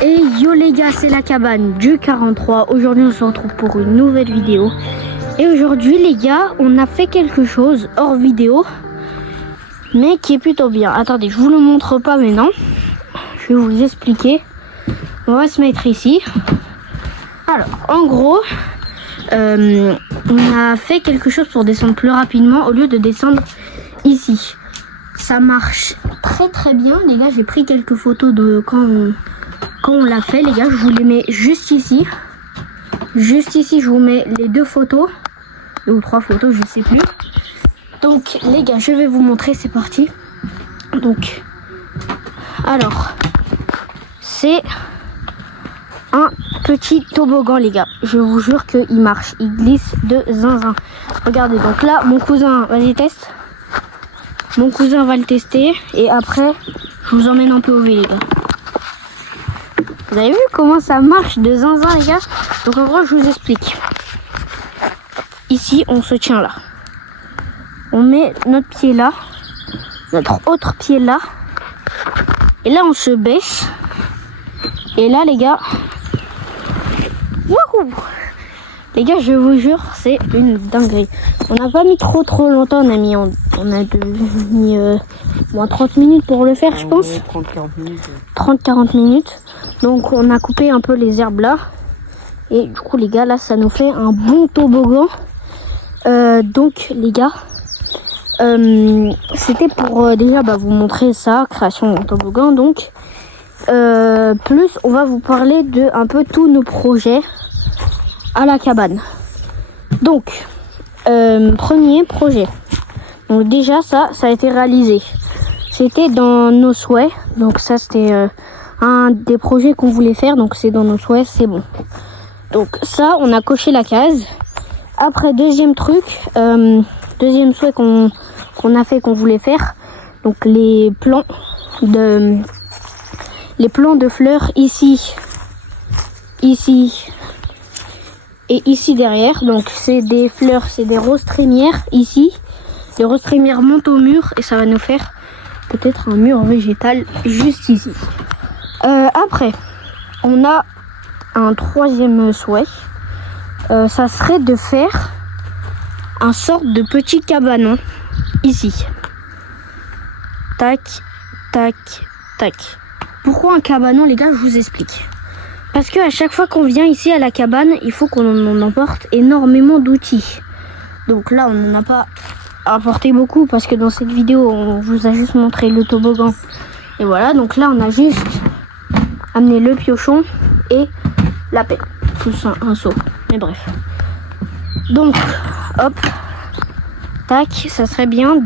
Et yo les gars, c'est la cabane du 43. Aujourd'hui on se retrouve pour une nouvelle vidéo. Et aujourd'hui les gars, on a fait quelque chose hors vidéo, mais qui est plutôt bien. Attendez, je vous le montre pas maintenant. Je vais vous expliquer. On va se mettre ici. Alors en gros, on a fait quelque chose pour descendre plus rapidement au lieu de descendre ici. Ça marche très bien les gars. J'ai pris quelques photos de quand on l'a fait les gars. Je vous les mets juste ici. Juste ici je vous mets les deux photos. 2 ou 3 photos, je sais plus. Donc les gars, je vais vous montrer, c'est parti. Donc alors c'est un petit toboggan les gars. Je vous jure qu'il marche, il glisse de zinzin. Regardez, donc là mon cousin, vas-y teste. Mon cousin va le tester et après je vous emmène en POV les gars. Vous avez vu comment ça marche de zinzin les gars? Donc en gros je vous explique. Ici on se tient là. On met notre pied là. Notre autre pied là. Et là on se baisse. Et là les gars. Wouhou! Les gars je vous jure c'est une dinguerie. On n'a pas mis trop longtemps. On a mis moins 30 minutes pour le faire je pense. 30-40 minutes. 30-40 minutes. Donc on a coupé un peu les herbes là. Et du coup les gars là ça nous fait un bon toboggan. Donc les gars c'était pour déjà vous montrer ça, création d'un toboggan. Donc plus on va vous parler de un peu tous nos projets à la cabane. Donc premier projet, donc déjà ça a été réalisé, c'était dans nos souhaits. Donc ça c'était un des projets qu'on voulait faire, donc c'est dans nos souhaits, c'est bon. Donc ça on a coché la case. Après deuxième truc, deuxième souhait qu'on a fait, qu'on voulait faire, donc les plants de fleurs ici et ici derrière. Donc c'est des fleurs, c'est des roses trémières ici. Les roses trémières montent au mur et ça va nous faire peut-être un mur végétal juste ici. Après on a un troisième souhait. Ça serait de faire un sorte de petit cabanon ici. Tac, tac, tac. Pourquoi un cabanon les gars? Je vous explique. Parce que à chaque fois qu'on vient ici à la cabane, il faut qu'on emporte énormément d'outils. Donc là on n'en a pas apporté beaucoup parce que dans cette vidéo on vous a juste montré le toboggan. Et voilà, donc là on a juste amené le piochon et la pelle. Plus un seau. Mais bref. Donc, hop, tac, ça serait bien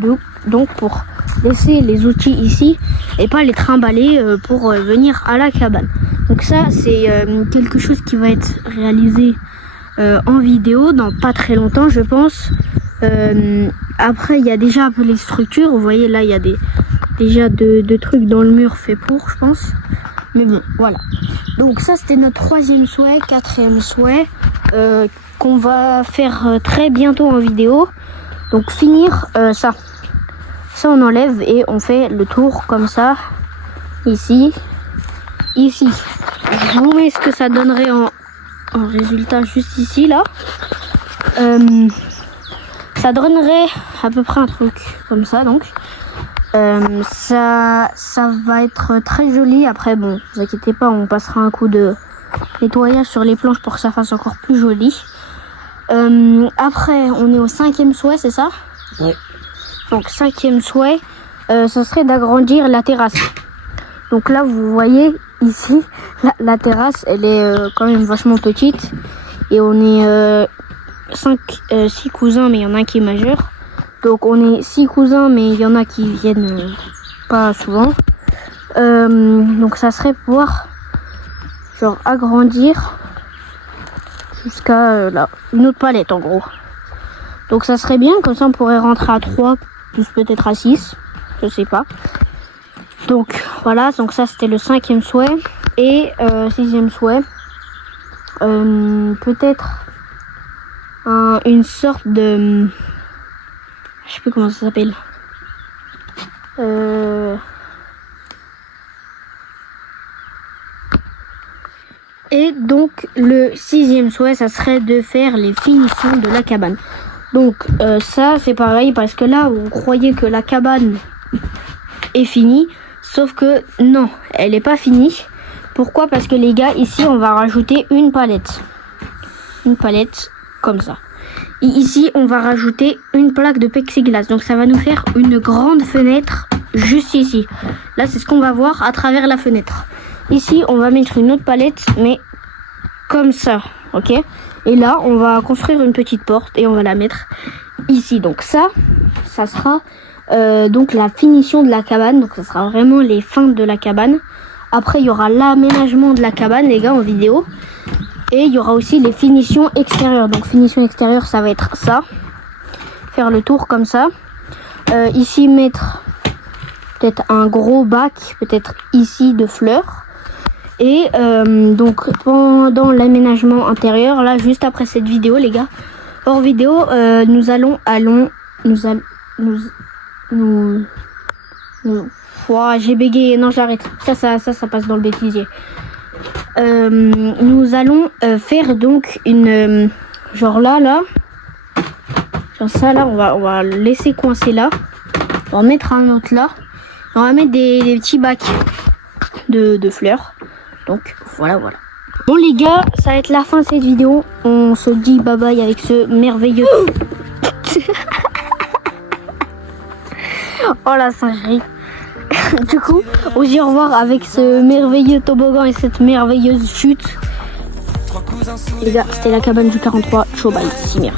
donc pour laisser les outils ici et pas les trimballer pour venir à la cabane. Donc ça, c'est quelque chose qui va être réalisé en vidéo dans pas très longtemps, je pense. Après, il y a déjà un peu les structures. Vous voyez, là, il y a déjà deux trucs dans le mur fait pour, je pense. Mais bon, voilà. Donc ça, c'était notre troisième souhait. Quatrième souhait qu'on va faire très bientôt en vidéo. Donc finir ça. Ça, on enlève et on fait le tour comme ça. Ici. Ici. Je vous mets ce que ça donnerait en résultat juste ici, là. Ça donnerait à peu près un truc comme ça, donc. Ça va être très joli. Après bon, vous inquiétez pas, on passera un coup de nettoyage sur les planches pour que ça fasse encore plus joli. Après on est au 5e souhait, c'est ça? Ouais. Donc 5e souhait, ça serait d'agrandir la terrasse. Donc là vous voyez ici la terrasse, elle est quand même vachement petite. Et on est 6 cousins, mais il y en a un qui est majeur. Donc on est 6 cousins, mais il y en a qui viennent pas souvent. Donc ça serait pouvoir genre agrandir jusqu'à là, une autre palette en gros. Donc ça serait bien, comme ça on pourrait rentrer à 3, plus peut-être à 6, je sais pas. Donc voilà, donc ça c'était le 5e souhait. Et 6e souhait, peut-être une sorte de... Je sais plus comment ça s'appelle. Et donc le 6e souhait, ça serait de faire les finitions de la cabane. Donc ça c'est pareil parce que là vous croyez que la cabane est finie, sauf que non, elle n'est pas finie. Pourquoi? Parce que les gars, ici on va rajouter une palette comme ça. Et ici on va rajouter une plaque de plexiglas, donc ça va nous faire une grande fenêtre juste ici. Là c'est ce qu'on va voir à travers la fenêtre. Ici on va mettre une autre palette, mais comme ça, ok. Et là on va construire une petite porte et on va la mettre ici. Donc ça sera donc la finition de la cabane. Donc ça sera vraiment les fins de la cabane. Après il y aura l'aménagement de la cabane, les gars, en vidéo. Et il y aura aussi les finitions extérieures. Donc finition extérieure, ça va être ça. Faire le tour comme ça. Ici mettre peut-être un gros bac, peut-être ici de fleurs. Et donc pendant l'aménagement intérieur, là juste après cette vidéo, les gars, hors vidéo, j'ai bégayé, non j'arrête. Ça passe dans le bêtisier. Nous allons faire donc une genre là, genre ça là, on va laisser coincer là. On va mettre un autre là. On va mettre des petits bacs de fleurs. Donc voilà. Bon les gars, ça va être la fin de cette vidéo. On se dit bye bye avec ce merveilleux... Oh la singerie. Du coup, on se dit au revoir avec ce merveilleux toboggan et cette merveilleuse chute. Les gars, c'était la cabane du 43. Ciao, bye, Simir.